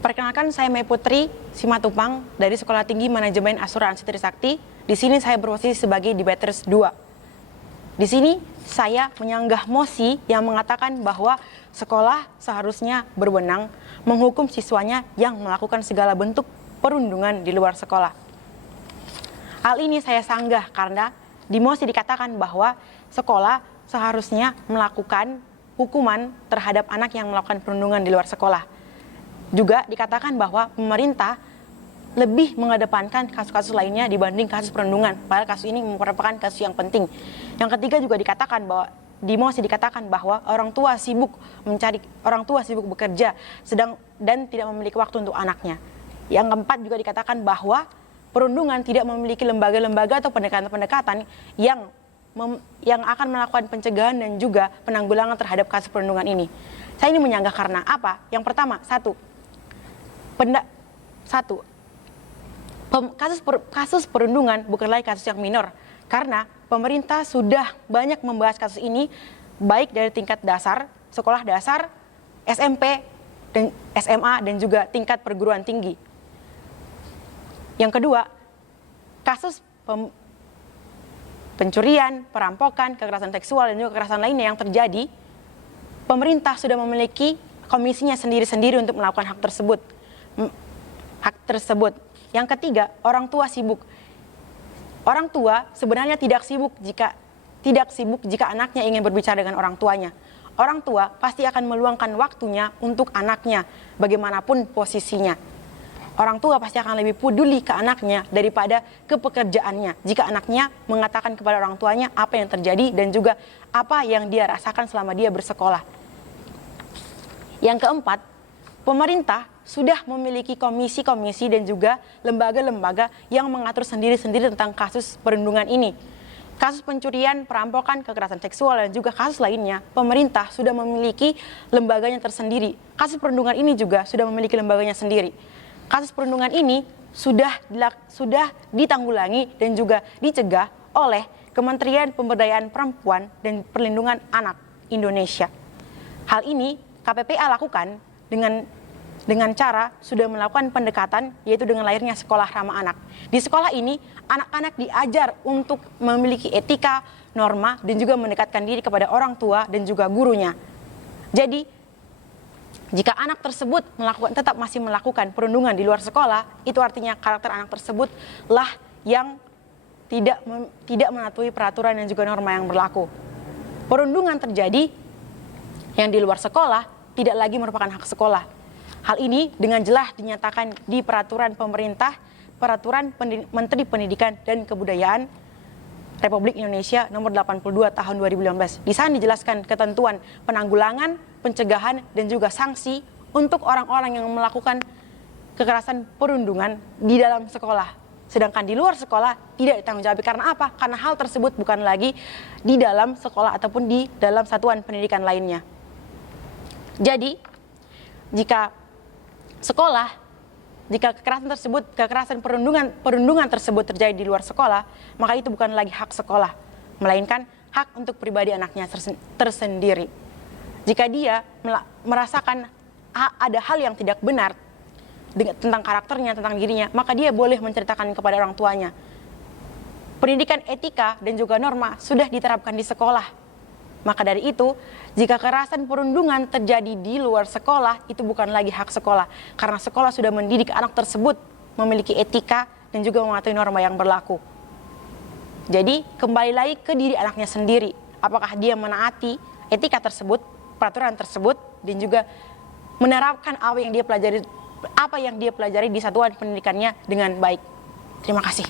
Perkenalkan, saya Mei Putri Simatupang dari Sekolah Tinggi Manajemen Asuransi Trisakti. Di sini saya berposisi sebagai debaters 2. Di sini saya menyanggah mosi yang mengatakan bahwa sekolah seharusnya berwenang menghukum siswanya yang melakukan segala bentuk perundungan di luar sekolah. Hal ini saya sanggah karena di mosi dikatakan bahwa sekolah seharusnya melakukan hukuman terhadap anak yang melakukan perundungan di luar sekolah. Juga dikatakan bahwa pemerintah lebih mengedepankan kasus-kasus lainnya dibanding kasus perundungan, padahal kasus ini merupakan kasus yang penting. Yang ketiga juga dikatakan bahwa di mosi dikatakan bahwa orang tua sibuk bekerja dan tidak memiliki waktu untuk anaknya. Yang keempat juga dikatakan bahwa perundungan tidak memiliki lembaga-lembaga atau pendekatan-pendekatan yang akan melakukan pencegahan dan juga penanggulangan terhadap kasus perundungan ini. Saya ini menyanggah karena apa? Yang pertama, kasus perundungan bukanlah kasus yang minor, karena pemerintah sudah banyak membahas kasus ini baik dari tingkat dasar, sekolah dasar, SMP, dan SMA, dan juga tingkat perguruan tinggi. Yang kedua, kasus pencurian, perampokan, kekerasan seksual, dan juga kekerasan lainnya yang terjadi, pemerintah sudah memiliki komisinya sendiri-sendiri untuk melakukan hak tersebut. Yang ketiga, orang tua sibuk. Orang tua sebenarnya tidak sibuk jika anaknya ingin berbicara dengan orang tuanya. Orang tua pasti akan meluangkan waktunya untuk anaknya, bagaimanapun posisinya. Orang tua pasti akan lebih peduli ke anaknya daripada ke pekerjaannya jika anaknya mengatakan kepada orang tuanya apa yang terjadi dan juga apa yang dia rasakan selama dia bersekolah. Yang keempat, pemerintah sudah memiliki komisi-komisi dan juga lembaga-lembaga yang mengatur sendiri-sendiri tentang kasus perundungan ini. Kasus pencurian, perampokan, kekerasan seksual, dan juga kasus lainnya, pemerintah sudah memiliki lembaganya tersendiri. Kasus perundungan ini juga sudah memiliki lembaganya sendiri. Kasus perundungan ini sudah ditanggulangi dan juga dicegah oleh Kementerian Pemberdayaan Perempuan dan Perlindungan Anak Indonesia. Hal ini KPPA lakukan dengan cara sudah melakukan pendekatan, yaitu dengan lahirnya sekolah ramah anak. Di sekolah ini, anak-anak diajar untuk memiliki etika, norma, dan juga mendekatkan diri kepada orang tua dan juga gurunya. Jadi, jika anak tersebut tetap masih melakukan perundungan di luar sekolah, itu artinya karakter anak tersebut lah yang tidak mematuhi peraturan dan juga norma yang berlaku. Perundungan terjadi yang di luar sekolah tidak lagi merupakan hak sekolah. Hal ini dengan jelas dinyatakan di peraturan pemerintah, peraturan Menteri Pendidikan dan Kebudayaan Republik Indonesia nomor 82 tahun 2015. Di sana dijelaskan ketentuan penanggulangan, pencegahan, dan juga sanksi untuk orang-orang yang melakukan kekerasan perundungan di dalam sekolah. Sedangkan di luar sekolah tidak ditanggungjawab. Karena apa? Karena hal tersebut bukan lagi di dalam sekolah ataupun di dalam satuan pendidikan lainnya. Jadi, jika kekerasan perundungan tersebut terjadi di luar sekolah, maka itu bukan lagi hak sekolah, melainkan hak untuk pribadi anaknya tersendiri. Jika dia merasakan ada hal yang tidak benar tentang karakternya, tentang dirinya, maka dia boleh menceritakan kepada orang tuanya. Pendidikan etika dan juga norma sudah diterapkan di sekolah. Maka dari itu, jika kekerasan perundungan terjadi di luar sekolah, itu bukan lagi hak sekolah. Karena sekolah sudah mendidik anak tersebut memiliki etika dan juga mematuhi norma yang berlaku. Jadi, kembali lagi ke diri anaknya sendiri. Apakah dia menaati etika tersebut, peraturan tersebut, dan juga menerapkan apa yang dia pelajari di satuan pendidikannya dengan baik. Terima kasih.